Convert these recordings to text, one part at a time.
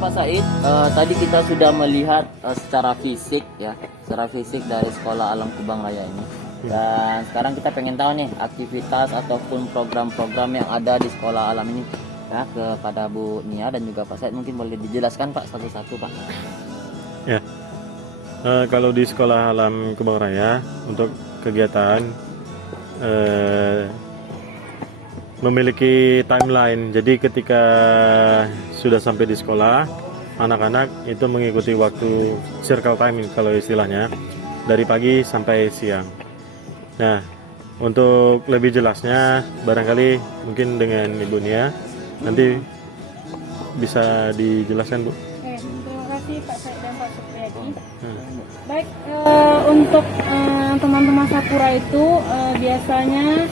Pak Said, tadi kita sudah melihat secara fisik ya, secara fisik dari Sekolah Alam Kubang Raya ini. Dan sekarang kita pengen tahu nih aktivitas ataupun program-program yang ada di Sekolah Alam ini ya, kepada Bu Nia dan juga Pak Said, mungkin boleh dijelaskan Pak satu-satu Pak. Ya, kalau di Sekolah Alam Kubang Raya untuk kegiatan memiliki timeline. Jadi ketika sudah sampai di sekolah, anak-anak itu mengikuti waktu circle time kalau istilahnya, dari pagi sampai siang. Nah, untuk lebih jelasnya barangkali mungkin dengan Ibu Nia nanti bisa dijelaskan, Bu. Terima kasih Pak Said dan Pak Supriyadi. Baik, untuk teman-teman Sapura itu biasanya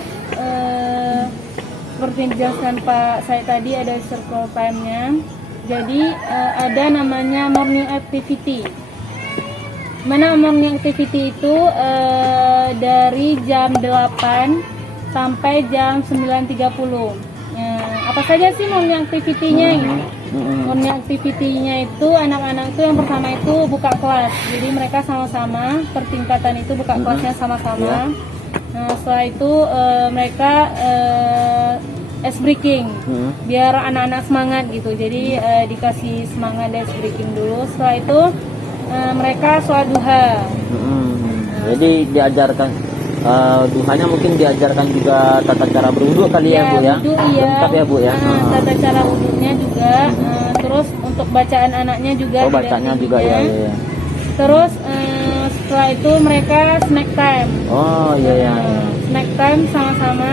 seperti yang dijelaskan Pak Said tadi, ada circle time-nya. Jadi ada namanya morning activity. Mana morning activity itu dari jam 8 sampai jam 9.30. Apa saja sih morning activity-nya ini? Morning activity-nya itu anak-anak itu yang pertama itu buka kelas. Jadi mereka sama-sama pertingkatan itu buka kelasnya sama-sama. Nah, setelah itu mereka ice breaking, biar anak-anak semangat gitu. Jadi dikasih semangat ice breaking dulu. Setelah itu mereka sholat duha. Jadi diajarkan duhanya, mungkin diajarkan juga tata cara berwudu kali ya Bu ya. Wudu, iya. Lengkap ya Bu ya. Tata cara wudunya juga. Terus untuk bacaan anaknya juga. Oh, bacanya juga ya. Terus setelah itu mereka snack time. Oh iya. Snack time sama-sama.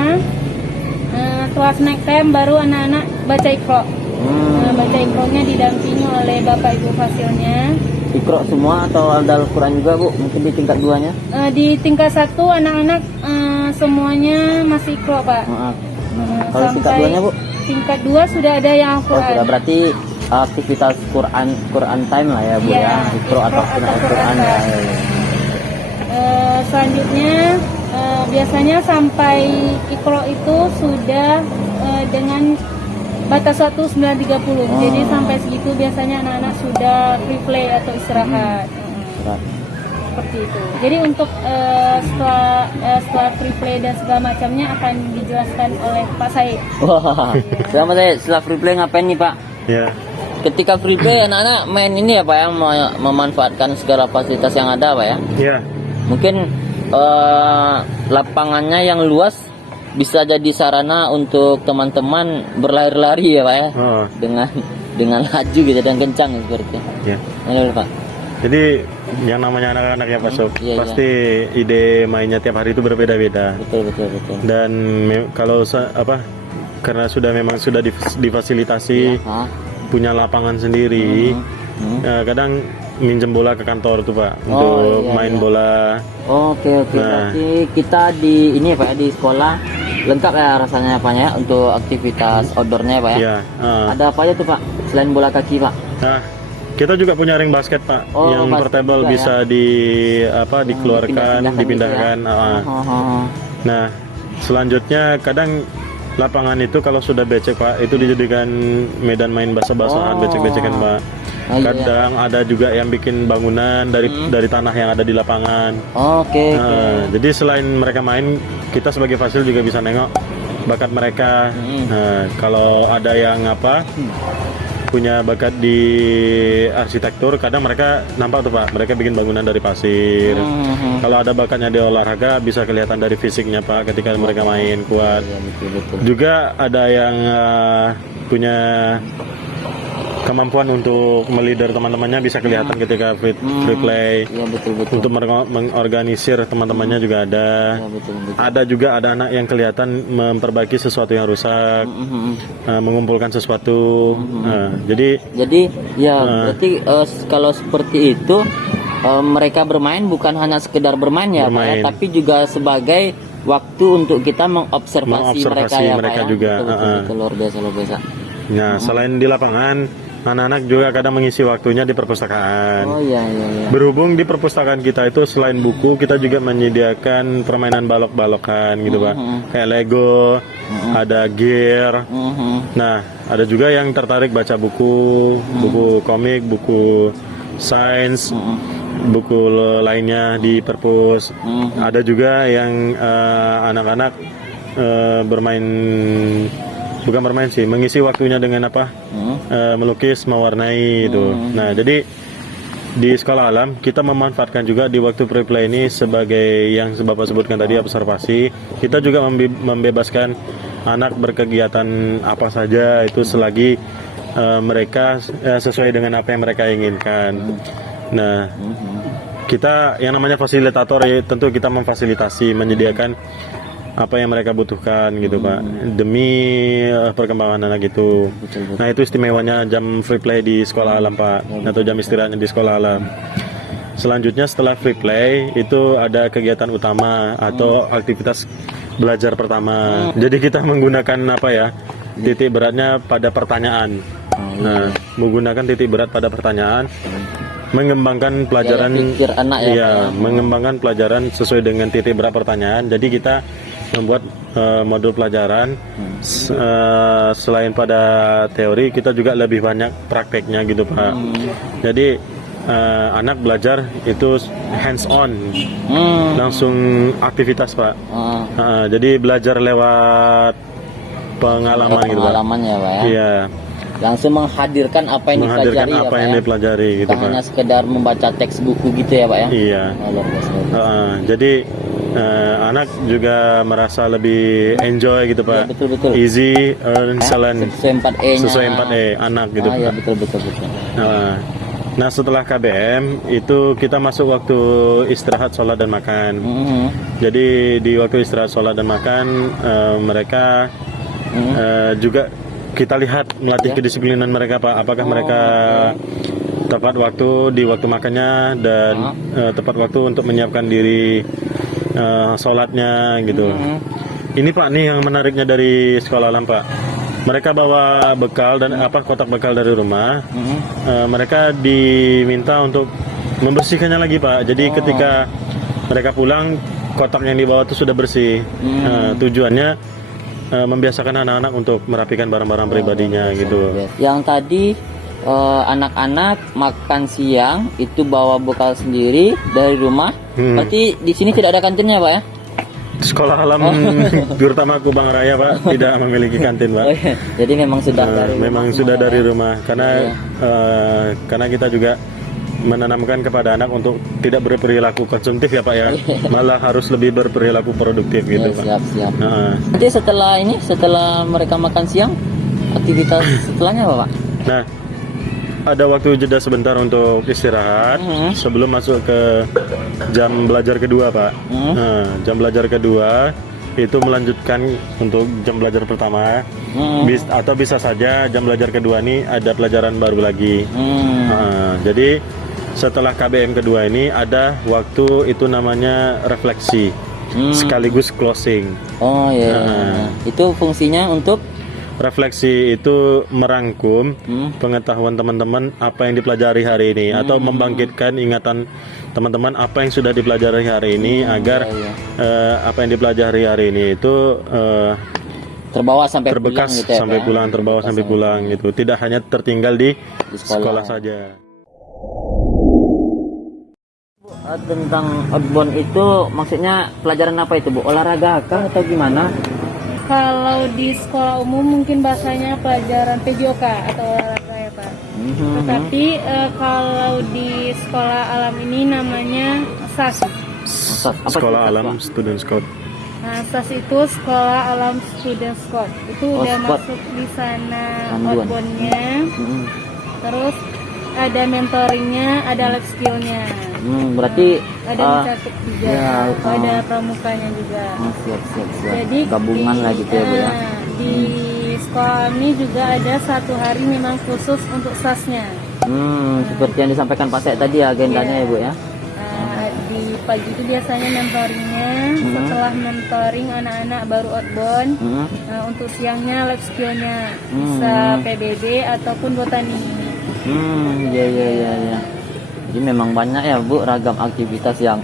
Setelah snack time baru anak-anak baca Iqra. Baca Iqra-nya didampingi oleh Bapak Ibu Fasilnya. Iqra semua atau ada Al-Quran juga Bu? Mungkin di tingkat 2-nya? Di tingkat 1 anak-anak semuanya masih Iqra Pak. Kalau tingkat 2-nya Bu? Tingkat 2 sudah ada yang Al-Quran. Oh sudah, berarti aktivitas Quran time lah ya Bu ya. Iqra atau Al-Quran ya. Selanjutnya biasanya sampai Iqra itu sudah dengan batas waktu 9.30. Jadi sampai segitu biasanya anak-anak sudah free play atau istirahat. Seperti itu. Jadi untuk setelah free play dan segala macamnya akan dijelaskan oleh Pak Said. Wah, sama saya setelah free play ngapain nih Pak? Ya. Ketika free play anak-anak main ini ya Pak, yang memanfaatkan segala fasilitas yang ada Pak ya. Ya. Mungkin lapangannya yang luas bisa jadi sarana untuk teman-teman berlari-lari ya Pak ya. Dengan laju gitu dan kencang seperti. Ya. Ini Pak. Jadi yang namanya anak-anak ya Pak Sob, pasti ide mainnya tiap hari itu berbeda-beda. Betul. Dan kalau karena memang sudah difasilitasi punya lapangan sendiri, kadang minjem bola ke kantor tuh Pak untuk main bola. Oke. Nah, berarti kita di ini ya Pak, di sekolah lengkap ya rasanya Pak ya untuk aktivitas outdoornya Pak ya. Iya. Ada apa aja tuh Pak selain bola kaki Pak? Nah, kita juga punya ring basket Pak, yang portable juga, bisa dikeluarkan, dipindahkan. Gitu ya? Nah, selanjutnya kadang lapangan itu kalau sudah becek Pak, itu dijadikan medan main basah-basahan, becek-becekan Pak. Kadang ada juga yang bikin bangunan dari tanah yang ada di lapangan. Oke. Jadi selain mereka main, kita sebagai fasil juga bisa nengok bakat mereka. Kalau ada yang punya bakat di arsitektur, kadang mereka nampak tuh Pak, mereka bikin bangunan dari pasir. Kalau ada bakatnya di olahraga, bisa kelihatan dari fisiknya Pak ketika mereka main kuat. Betul. Juga ada yang punya kemampuan untuk melider teman-temannya, bisa kelihatan ketika free play. Iya betul. Untuk mengorganisir teman-temannya juga ada. Ya, betul. Ada juga ada anak yang kelihatan memperbaiki sesuatu yang rusak, mengumpulkan sesuatu. Jadi ya berarti kalau seperti itu mereka bermain bukan hanya sekedar bermain ya Pak ya, tapi juga sebagai waktu untuk kita mengobservasi mereka ya mereka Pak ya. juga. Betul, luar biasa. Nah, selain di lapangan, anak-anak juga kadang mengisi waktunya di perpustakaan. Oh iya iya iya. Berhubung di perpustakaan kita itu selain buku, kita juga menyediakan permainan balok-balokan gitu Pak. Kayak Lego, ada gear. Nah, ada juga yang tertarik baca buku, buku komik, buku sains, buku lainnya di perpus. Ada juga yang anak-anak bermain, bukan bermain sih, mengisi waktunya dengan apa? Melukis, mewarnai itu. Nah, jadi di sekolah alam kita memanfaatkan juga di waktu pre-play ini sebagai yang Bapak sebutkan tadi, observasi. Kita juga membebaskan anak berkegiatan apa saja itu selagi mereka sesuai dengan apa yang mereka inginkan. Nah, kita yang namanya fasilitator ya, tentu kita memfasilitasi, menyediakan apa yang mereka butuhkan gitu Pak, demi perkembangan anak itu. Nah, itu istimewanya jam free play di sekolah alam Pak, atau jam istirahatnya di sekolah alam. Selanjutnya setelah free play itu ada kegiatan utama atau aktivitas belajar pertama. Jadi kita menggunakan apa ya, titik beratnya pada pertanyaan. Nah, menggunakan titik berat pada pertanyaan, mengembangkan pelajaran, pikir anak ya, iya, mengembangkan pelajaran sesuai dengan titik berat pertanyaan. Jadi kita membuat modul pelajaran selain pada teori, kita juga lebih banyak prakteknya gitu Pak. Jadi anak belajar itu hands on, langsung aktivitas Pak. Jadi belajar lewat pengalaman gitu Pak. Pengalaman ya Pak ya. Iya. Langsung menghadirkan apa yang Menghadirkan dipelajari apa ya, yang Pak, ya? dipelajari gitu Bukan Pak. hanya sekedar membaca teks buku gitu ya Pak ya. Iya. Oh, luar biasa. Jadi anak juga merasa lebih enjoy gitu Pak. Iya, betul. Easy, earn, selain Sesuai 4E-nya. sesuai 4E anak gitu Iya, Pak. betul. Nah, setelah KBM itu kita masuk waktu istirahat, sholat dan makan. Jadi di waktu istirahat, sholat dan makan mereka juga kita lihat melatih kedisiplinan mereka Pak. Apakah mereka tepat waktu di waktu makannya dan tepat waktu untuk menyiapkan diri sholatnya gitu. Ini Pak nih yang menariknya dari sekolah alam Pak. Mereka bawa bekal dan kotak bekal dari rumah. Mereka diminta untuk membersihkannya lagi Pak. Jadi ketika mereka pulang, kotak yang dibawa itu sudah bersih. Tujuannya membiasakan anak-anak untuk merapikan barang-barang pribadinya gitu. Yang tadi anak-anak makan siang itu bawa bekal sendiri dari rumah. Berarti di sini tidak ada kantinnya Pak ya? Sekolah alam terutama Kubang Raya Pak tidak memiliki kantin Pak. Jadi memang sudah dari rumah. Memang sudah dari rumah karena kita juga menanamkan kepada anak untuk tidak berperilaku konsumtif ya Pak ya, malah harus lebih berperilaku produktif gitu Pak. Siap. Nanti setelah mereka makan siang, aktivitas setelahnya apa Pak? Nah, ada waktu jeda sebentar untuk istirahat sebelum masuk ke jam belajar kedua Pak. Jam belajar kedua itu melanjutkan untuk jam belajar pertama, atau bisa saja jam belajar kedua ini ada pelajaran baru lagi. Jadi setelah KBM kedua ini ada waktu itu namanya refleksi sekaligus closing. Oh iya. Itu fungsinya untuk refleksi itu merangkum pengetahuan teman-teman apa yang dipelajari hari ini, atau membangkitkan ingatan teman-teman apa yang sudah dipelajari hari ini agar apa yang dipelajari hari ini itu terbawa sampai terbekas pulang gitu ya, sampai Pak? pulang, terbawa sampai pulang gitu. Tidak hanya tertinggal di sekolah saja. Tentang outbound itu maksudnya pelajaran apa itu Bu? Olahraga kah atau gimana? Kalau di sekolah umum mungkin bahasanya pelajaran PJOK atau olahraga ya Pak. Tetapi kalau di sekolah alam ini namanya SAS. Apa Sekolah itu, alam Pak? Student Scout. Nah, SAS itu sekolah alam student squad. Itu udah squad. masuk di sana Panduan. outboundnya. Terus ada mentoringnya, ada life skillnya. Berarti Ada mencatat juga, ada pramukanya juga. siap. Jadi Gabungan lah gitu ya Bu ya. Di sekolah ini juga ada satu hari memang khusus untuk SAS-nya. Seperti yang disampaikan Pak Sek tadi agendanya ya Bu ya. Di pagi itu biasanya mentoringnya, setelah mentoring anak-anak baru outbound. Untuk siangnya life skillnya bisa PBB ataupun botani. Iya iya iya ya. Jadi memang banyak ya Bu ragam aktivitas yang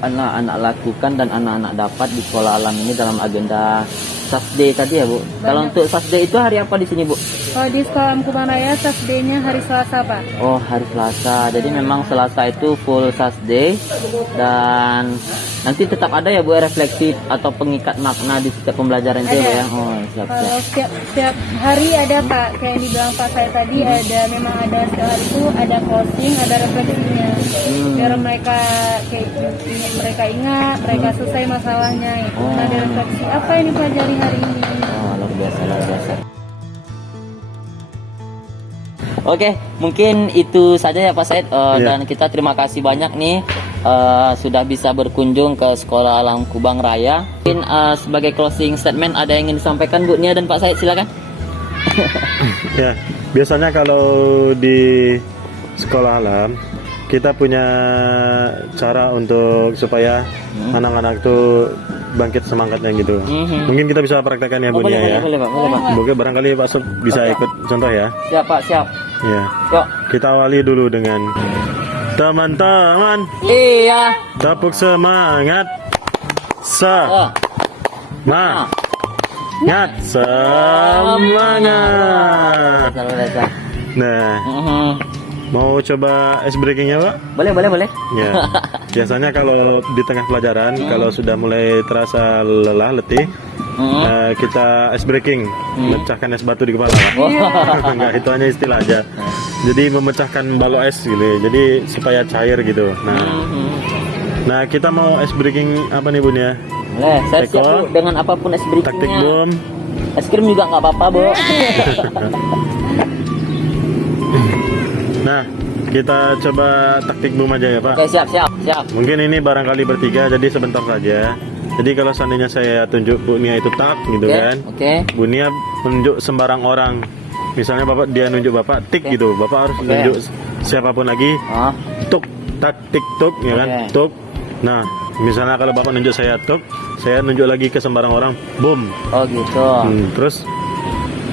anak-anak lakukan dan anak-anak dapat di sekolah alam ini dalam agenda Saturday tadi ya Bu. Kalau untuk Saturday itu hari apa di sini Bu? Kalau di sekolah Alam Kubang Raya Saturday-nya hari Selasa Pak. Oh hari Selasa. Jadi memang Selasa itu full Saturday dan nanti tetap ada ya Bu refleksi atau pengikat makna di setiap pembelajaran itu ya Bu ya. Oh siap siap. Kalau setiap hari ada Pak, kayak yang dibilang Pak saya tadi ada memang ada setiap hari itu ada closing, ada refleksinya. Biar mereka kayak mereka ingat, mereka selesai masalahnya. Itu ada refleksi apa yang dipelajari hari ini. Oh luar biasa luar biasa. Oke, mungkin itu saja ya Pak Said. Dan kita terima kasih banyak nih sudah bisa berkunjung ke Sekolah Alam Kubang Raya. Mungkin sebagai closing statement ada yang ingin disampaikan Bu Nia dan Pak Said, silakan. Ya, biasanya kalau di sekolah alam kita punya cara untuk supaya anak-anak tuh bangkit semangatnya gitu. Mungkin kita bisa praktekkan ya Bu Nia ya. Boleh Pak, boleh Pak. Mungkin barangkali Pak Sob bisa ikut contoh ya. Siap Pak, siap. Ya. Yuk. Kita awali dulu dengan teman-teman Iya. tepuk semangat. Oh. Semangat. Semangat. Nah, mau coba ice breakingnya Pak? Boleh, boleh, boleh. Ya. Biasanya kalau di tengah pelajaran, kalau sudah mulai terasa lelah, letih, kita ice breaking, memecahkan es batu di kepala. Enggak, itu hanya istilah aja. Jadi memecahkan balok es gitu. Jadi supaya cair gitu. Nah, kita mau ice breaking apa nih Bun ya? Boleh, saya siap Bu dengan apapun es breakingnya. Taktik boom. Es krim juga nggak apa-apa Bu. Nah, kita coba taktik boom aja ya Pak. Oke, siap, siap, siap. Mungkin ini barangkali bertiga, jadi sebentar saja. Jadi kalau seandainya saya tunjuk Bu Nia itu tak gitu kan. Oke. Bu Nia menunjuk sembarang orang. Misalnya Bapak dia nunjuk Bapak tik gitu. Bapak harus nunjuk siapapun lagi. Tuk, tak tik tuk ya kan. Tuk. Nah, misalnya kalau Bapak nunjuk saya tuk, saya nunjuk lagi ke sembarang orang, boom. Oh gitu. Terus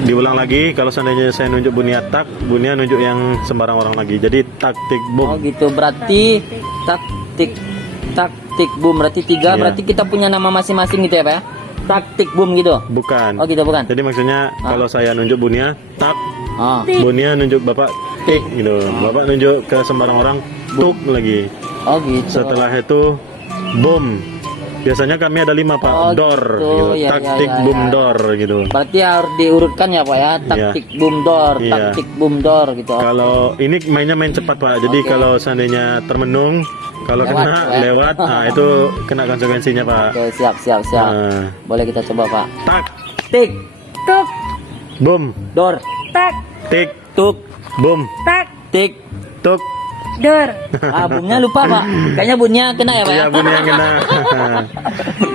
diulang lagi kalau seandainya saya nunjuk Bu Nia tak, Bu Nia nunjuk yang sembarang orang lagi. Jadi taktik boom. Oh gitu. Berarti taktik boom berarti tiga. Berarti kita punya nama masing-masing gitu ya Pak ya? Taktik boom gitu. Bukan. Oh gitu bukan. Jadi maksudnya kalau saya nunjuk Bu Nia tak, Bu Nia nunjuk Bapak tik gitu. Bapak nunjuk ke sembarang orang tuk lagi. Oh gitu. Setelah itu boom. Biasanya kami ada 5 Pak. Oh, Door gitu. gitu. Iya, Taktik iya, boom iya. door gitu. Berarti harus diurutkan ya Pak ya. Taktik boom door, Iya. taktik boom door gitu. Kalau ini mainnya main cepat Pak. Jadi kalau seandainya termenung, kalau Lewat, kena ya. lewat, nah itu kena konsekuensinya Pak. Oke, siap, siap, siap. Nah, Boleh kita coba Pak. tak, Tik, Tuk, boom, door, tak, tik, tuk, boom, tak, tik. tuk. dor. Boomnya lupa Pak. Kayaknya bunyinya kena ya Pak ya. Iya bunyi yang kena.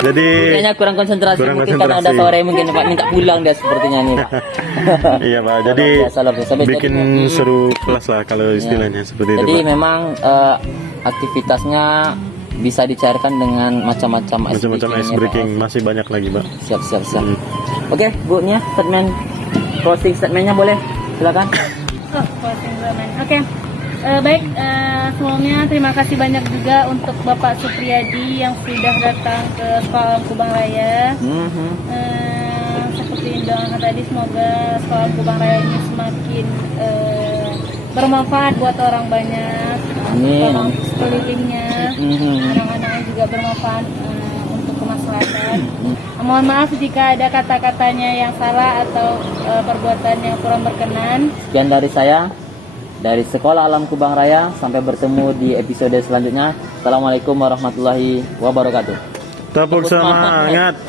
Jadi Kayaknya kurang konsentrasi. kurang Mungkin karena ada konsentrasi. sore mungkin Pak minta pulang dia sepertinya nih Pak. iya Pak. Jadi Luar biasa. bikin seru kelas lah kalau istilahnya seperti itu Jadi Pak. memang aktivitasnya bisa dicairkan dengan macam-macam Macam-macam ice breaking ya, Pak. masih banyak lagi Pak. Siap, siap, siap. Oke, Bu Nia, closing statementnya boleh, silakan. Oh, closing statement. Oke. Baik, sebelumnya terima kasih banyak juga untuk Bapak Supriyadi yang sudah datang ke Sekolah Alam Kubang Raya. Seperti yang doakan tadi, semoga Sekolah Alam Kubang Raya ini semakin bermanfaat buat orang banyak, Amin. orang sekelilingnya, anak-anaknya juga bermanfaat untuk kemaslahatan. Mohon maaf jika ada kata-katanya yang salah atau perbuatan yang kurang berkenan. Sekian dari saya, dari Sekolah Alam Kubang Raya. Sampai bertemu di episode selanjutnya. Assalamualaikum warahmatullahi wabarakatuh. Tepuk semangat.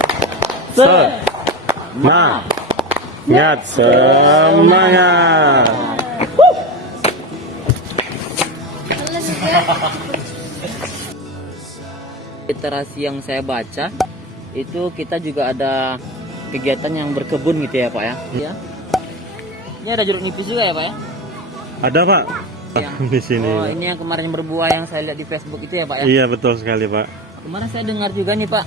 Semangat. Literasi yang saya baca itu kita juga ada kegiatan yang berkebun gitu ya Pak ya. Iya. Ini ada jeruk nipis juga ya Pak ya. Ada Pak Iya. di sini. Oh ini yang kemarin berbuah yang saya lihat di Facebook itu ya Pak ya. Iya betul sekali Pak. Kemarin saya dengar juga nih Pak,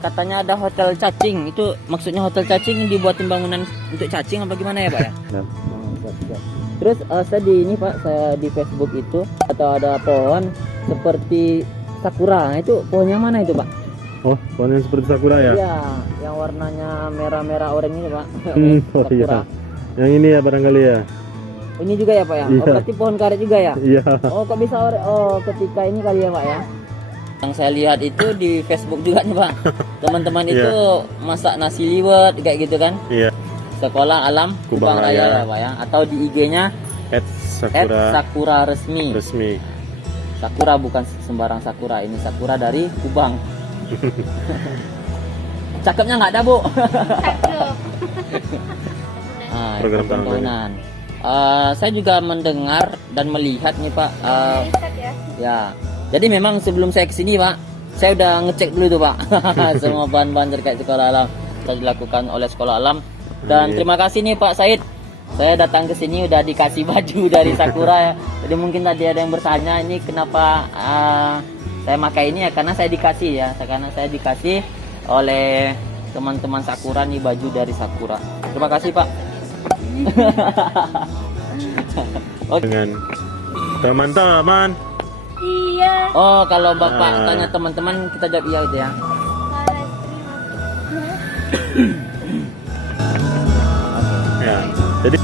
katanya ada hotel cacing. Itu maksudnya hotel cacing dibuatin bangunan untuk cacing apa gimana ya Pak ya? Ya. Oh, siap, siap. Terus saya di ini Pak, saya di Facebook itu atau ada pohon seperti sakura. Nah, itu pohonnya mana itu Pak? Oh, pohon yang seperti sakura ya? Iya, yang warnanya merah-merah oranye ini Pak. Oh iya. Yang ini ya barangkali ya? Ini juga ya Pak ya? Iya. Oh berarti pohon karet juga ya? Iya. Oh kok bisa oh ketika ini kali ya Pak ya? Yang saya lihat itu di Facebook juga nih Pak. Teman-teman Iya. itu masak nasi liwet kayak gitu kan? Iya. Sekolah Alam Kubang Kubang Raya Raya. ya Pak ya? Atau di IG-nya Sakura @sakura resmi. resmi. Sakura bukan sembarang sakura, ini sakura dari Kubang. Cakepnya nggak ada Bu? Cakep. Ah, Program program tahunan. tahunan. Saya juga mendengar dan melihat nih Pak. Riset ya. Ya, jadi memang sebelum saya kesini Pak, saya udah ngecek dulu tuh Pak semua bahan-bahan terkait sekolah alam telah dilakukan oleh sekolah alam. Dan Baik. terima kasih nih Pak Said. Saya datang ke sini udah dikasih baju dari Sakura ya. Jadi mungkin tadi ada yang bertanya ini kenapa saya pakai ini ya karena saya dikasih ya, karena saya dikasih oleh teman-teman Sakura nih baju dari Sakura. Terima kasih Pak. Dengan teman-teman. Iya. Oh kalau Bapak Ah. tanya teman-teman kita jawab iya gitu ya. Ya. Jadi